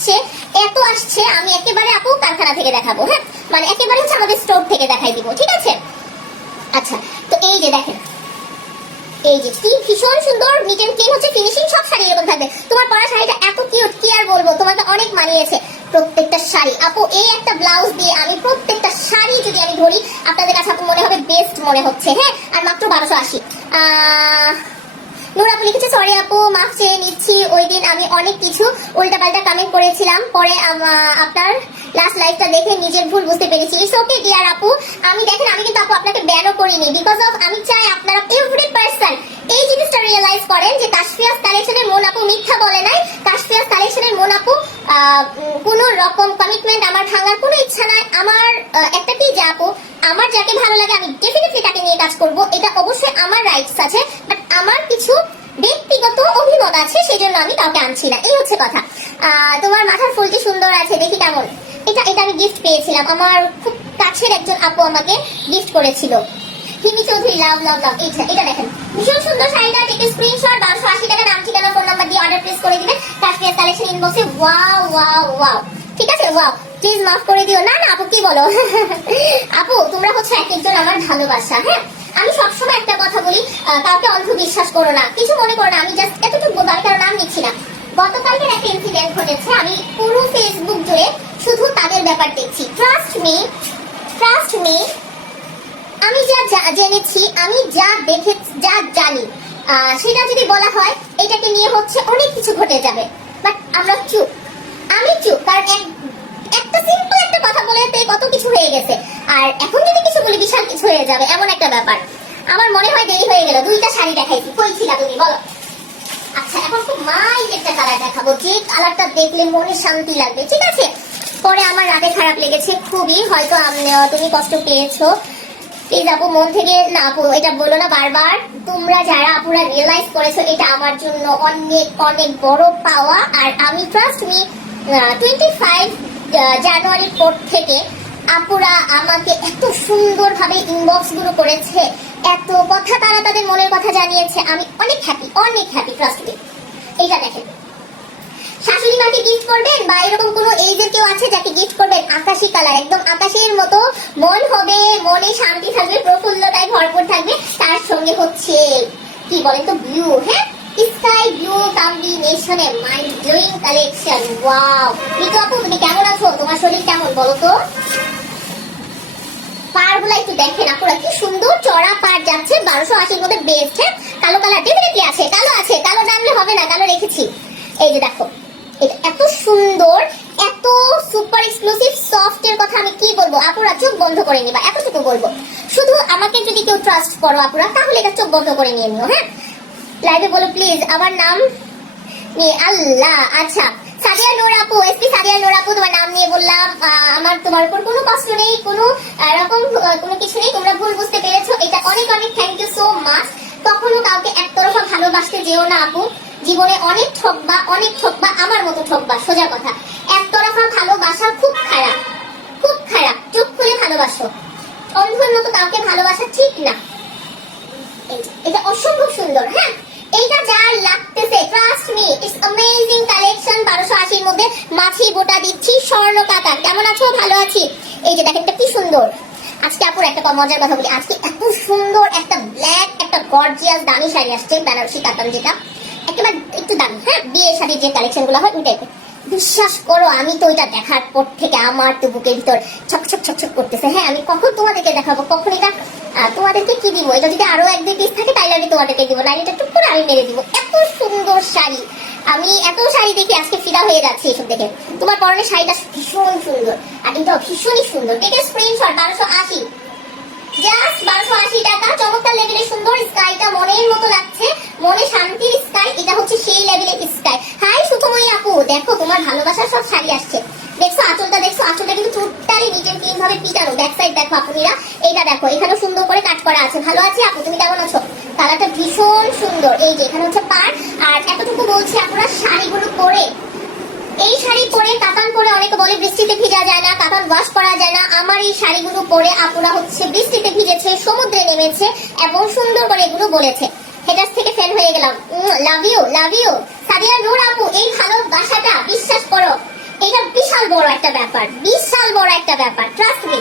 আসছে, এত আসছে, আমি একেবারে আপু কারখানা থেকে দেখাবো। হ্যাঁ, মানে একেবারে হচ্ছে আমাদের স্টোর থেকে দেখাই দিব, ঠিক আছে? আচ্ছা, তো এই যে দেখেন, এই যে কি ভীষণ সুন্দর নিট এন্ড ক্লিন হচ্ছে, ফিনিশিং সব শাড়ি এরকম থাকবে। তোমার পরা শাড়িটা এত কিউট, কি আর বলবো, তোমাকে অনেক মানিয়েছে প্রত্যেকটা শাড়ি। আপু এই একটা ব্লাউজ দিয়ে আমি প্রত্যেকটা শাড়ি যদি আমি ধরি আপনাদের কাছে আপু মনে হবে বেস্ট মনে হচ্ছে। হ্যাঁ, আর মাত্র 1280। নূর আপু লিখেছে, সরি আপু মাফ চেয়ে নিচ্ছি, ওই দিন আমি অনেক কিছু উল্টাপাল্টা কমেন্ট করেছিলাম, পরে আপনার লাস্ট লাইভটা দেখে নিজের ভুল বুঝতে পেরেছি। ইটস ওকে ডিয়ার আপু। আমি দেখেন, আমি কিন্তু আপু আপনাকে ব্যানও করিনি, বিকজ অফ আমি চাই আপনারা এভরি পারসন এই জিনিসটা রিয়েলাইজ করেন যে কাশফিয়াস কালেকশনের মন আপু মিথ্যা বলে নাই। কাশফিয়াস কালেকশনের মন আপু কোনো রকম কমিটমেন্ট আমার ভাঙার কোনো ইচ্ছা নাই। আমার একটা কি যে আপু আমার যাকে ভালো লাগে আমি ডেফিনেটলি তাকে নিয়ে কাজ করব, এটা অবশ্যই আমার রাইটস আছে, বাট আমার কিছু ব্যক্তিগত অভিমত আছে, সেই জন্য আমি কাউকে আনছি না, এই হচ্ছে কথা। তোমার মাথার ফুলটি সুন্দর আছে, দেখি কেমন। এটা আমি গিফট পেয়েছিলাম, আমার খুব কাছের একজন আপু আমাকে গিফট করেছিল। হিমি চৌধুরী, লাভ লাভ লাভ। এটা দেখেন ভীষণ সুন্দর শাড়িটা, টেকে স্ক্রিনশট, 1280 টাকা, নাম ঠিকানা ফোন নাম্বার দিয়ে অর্ডার প্লেস করে দিবেন কাশফিয়াস কালেকশন ইনবক্সে। ওয়াও ওয়াও ওয়াও, ঠিক আছে? ওয়াও, প্লিজ মাফ করে দিও। না না আপু, কি বলো আপু, তোমরা হচ্ছে এক একজন আমার ভালোবাসা। হ্যাঁ, আমি সবসময় একটা কথা বলি, কাউকে অন্ধ বিশ্বাস করো না, কিছু মনে করো না, আমি জাস্ট এতটুকু বলবো, আমি কারো নাম নিচ্ছি না। গতকালকের একটা ইনসিডেন্ট ঘটেছে, আমি পুরো ফেসবুক জুড়ে শুধু তাদের ব্যাপার দেখছি। ট্রাস্ট মি, আমি যা জেনেছি, আমি যা দেখে যা জানি, সেটা যদি বলা হয় এটাকে নিয়ে হচ্ছে অনেক কিছু ঘটে যাবে, বাট আমরা চুপ। আমি চুপ, কারণ একটা সিম্পল একটা কথা বলে কত কিছু হয়ে গেছে, আর এখন যদি কিছু বলি বিশাল কিছু হয়ে যাবে, এমন একটা ব্যাপার। আমার মনে হয় দেরি হয়ে গেল, 2টা শাড়ি দেখাইছি, কই ছিলা তুমি বলো? আচ্ছা, এখন খুব মাই একটা কালার দেখাবো, যে কালারটা দেখলে মনে শান্তি লাগবে, ঠিক আছে? পরে আমার রাতে খারাপ লেগেছে খুবই, হয়তো তুমি কষ্ট পেয়েছো, প্লিজ আপু মন থেকে না আপু এটা বলো না বারবার। তোমরা যারা আপুরা রিয়েলাইজ করেছো এটা আমার জন্য অনেক অনেক বড় পাওয়া। আর আমি ট্রাস্ট মি 25 জানুয়ারির পর থেকে আপুরা আমাকে এত সুন্দরভাবে ইনবক্স গুলো করেছে, এত কথা তারা তাদের মনের কথা জানিয়েছে, আমি অনেক হ্যাপি ট্রাস্ট মি। এইটা দেখেন, শাশুড়ি মাকে গিফট করবেন বা এরকম কোনো এইজের কেউ আছে যাকে গিফট করবেন, আকাশি কালার, একদম আকাশের মতো মন হবে, মনে শান্তি থাকবে, প্রফুল্লতায় ভরপুর থাকবে, তার সঙ্গে হচ্ছে কি বলেন তো ব্লু। হ্যাঁ, স্কাই ব্লু কম্বিনেশনে mind blowing collection. Wow, Mitu আপু তুমি কেমন আছো? তোমার শরীর কেমন বলো তো? পাড়গুলো একটু দেখেন আপুরা, কি সুন্দর চড়া পাড় যাচ্ছে, 1280-র মধ্যে বেস্ট। হ্যাঁ, কালো কালার ডেফিনেটলি আছে, কালো জানলে হবে না, কালো রেখেছি। এই যে দেখো, এটা এত সুন্দর, এত সুপার এক্সক্লুসিভ সফট এর কথা আমি কি বলবো আপুরা, চোখ বন্ধ করে নিবা, এতটুকু বলবো। শুধু আমাকে যদি কেউ ট্রাস্ট করো আপুরা, তাহলে এটা চোখ বন্ধ করে নিয়ে নিও। হ্যাঁ, লাইভে বলো প্লিজ আমার নাম নিয়ে। আল্লাহ, আচ্ছা সাদিয়া নূর আপু, এসপি সাদিয়া নূর আপু, তোমার নাম নিয়ে বললাম। আমার তোমার উপর কোনো কষ্ট নেই, কোনো এরকম কোনো কিছু নেই, তোমরা ভুল বুঝতে পেরেছো, এটা অনেক অনেক থ্যাংক ইউ সো মাচ। কখনো কাউকে একতরফা ভালোবাসতে যেও না আপু, জীবনে অনেক ঠকবা, আমার মতো ঠকবা, সোজা কথা। একতরফা ভালোবাসা খুব খারাপ, চোখ খুলে ভালোবাসো, অন্ধের মতো কাউকে ভালোবাসা ঠিক না। এটা অসম্ভব সুন্দর। হ্যাঁ, এইটা যার লাগতেছে trust me, it's amazing collection. 1280-র মধ্যে মাছি বোটা দিচ্ছি। স্বর্ণ কাকা কেমন আছো? ভালো আছি। এই যে দেখেন, এটা কি সুন্দর। আজকে আপুর একটা মজার কথা বলি, আজকে এত সুন্দর একটা ব্ল্যাক একটা গর্জিয়াস দামি শাড়ি আসছে, বেনারসি কাতান, যেটা একেবারে একটু দামি। হ্যাঁ, বিয়ের শাড়ির যে কালেকশন গুলো হয় ওই টাইপের। বিশ্বাস করো, আমি তো ওইটা দেখার পর থেকে আমার তো বুকের ভিতর ছক করতেছে। হ্যাঁ, আমি কখন তোমাদেরকে দেখাবো, কখন এটা তোমাদেরকে কি দিব, এটা যদি আরো 1-2 পিস থাকে তাইলে আমি তোমাদেরকে দিব, না এটা টুক করে আমি মেরে দিব। এত সুন্দর শাড়ি, আমি এত শাড়ি দেখি আজকে ফিদা হয়ে যাচ্ছে এসব দেখে। তোমার পরনের শাড়িটা ভীষণ সুন্দর, আর এটাও ভীষণই সুন্দর। টেকে স্ক্রিনশট, 1280, জাস্ট 1280 টাকা। চমৎকার লেভেলের সুন্দর স্কাইটা, মনের মতো লাগছে, মনে শান্তির স্কাই, এটা হচ্ছে সেই লেভেলের স্কাই। হাই সুখময়ী আপু, দেখো তোমার ভালোবাসার সব শাড়ি আসছে, দেখছো আঁচলটা, দেখছো আঁচলটা কিন্তু টোটালি নিট এন্ড ক্লিন ভাবে পিটানো। ব্যাক সাইড দেখো আপুরা, এইটা দেখো, এখানে সুন্দর করে কাট করা আছে। ভালো আছে আপু, তুমি কেমন আছো? কালারটা ভীষণ সুন্দর। এই যে এখানে হচ্ছে পাড়, আর এতটুকু বলছি আপনারা শাড়িগুলো পরে, এই শাড়ি পরে কাতান পরে অনেকে বলে বৃষ্টিতে ভিজা যায় না, কাতান ওয়াশ করা যায় না। আমার এই শাড়িগুলো পরে আপুরা হচ্ছে বৃষ্টিতে ভিজেছে, সমুদ্রে নেমেছে এবং সুন্দর করে এগুলো বলেছে। হেটার্স থেকে ফ্যান হয়ে গেলাম। লাভ ইউ সাদিয়া নূর আপু, এই ভালোবাসাটা বিশ্বাস করো একটা ব্যাপার, বিশাল বড় একটা ব্যাপার, ট্রাস্ট মি।